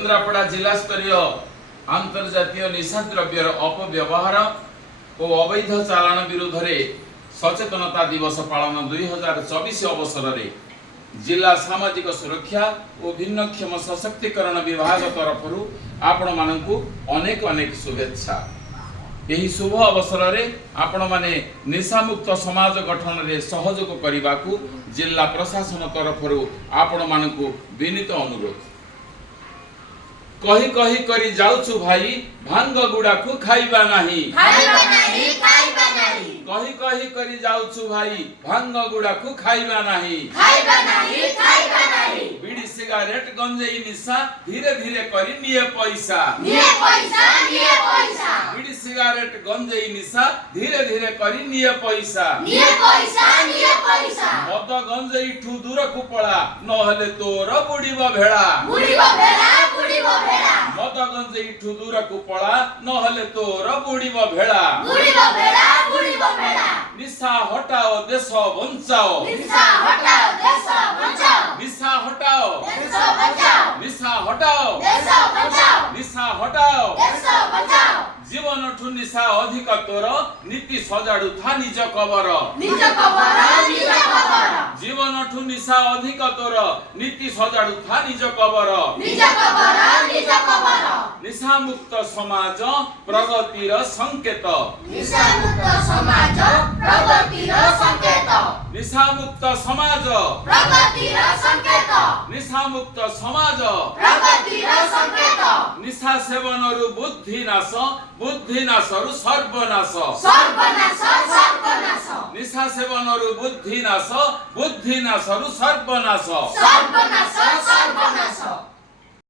केन्द्रापड़ा जिला स्तरीय अंतर्जातीय निशा द्रव्यर अपव्यवहार और अवैध चालाण विरुद्ध सचेतनता दिवस पालन 2024 अवसर में जिला सामाजिक सुरक्षा और भिन्नक्षम सशक्तिकरण विभाग तरफ आपण मानकु अनेक अनेक शुभेच्छा। यही शुभ अवसर में आपण माने निशामुक्त समाज गठन में सहयोग करने को जिला प्रशासन तरफ आपण मानकु विनीत अनुरोध। कही कही करी जाउछु भाई भांग गुड़ा को खाइबा नहीं, कही कही करी जाउछु भाई भांग गुड़ा को खाइबा नहीं। बीड़ी सिगारेट गंजेई निशा धीरे धीरे करी निये पैसा, बीड़ी सिगारेट गंजेई निशा धीरे धीरे करी निये पैसा। मद गंजेई ठू दूर को पड़ा नहले तोर बुड़ीबो भेड़ा, मद गंजेई ठू दूर को पड़ा नहले तोर बुड़ीबो भेड़ा। निशा हटाओ देश बचाओ, निशा हटाओ निशा हटाओ जीवन ठू निशा अधिक तोर नीति सजाड़ू था निज कबर, जीवन ठू निशा अधिक तोर नीति सजाड़ू था निज कबर। निशा मुक्त समाज प्रगतिर संकेत, निशा मुक्त समाज प्रगतिर संकेत, निशा मुक्त समाज प्रगतिर संकेत, निशा मुक्त समाज प्रगतिर संकेत। निशा सेवनरु बुद्धि नाश, बुद्धि नाशरु सर्वनाश, सर्वनाश सर्वनाश। निशा सेवनरु बुद्धि नाश, बुद्धि नाशरु सर्वनाश, सर्वनाश सर्वनाश।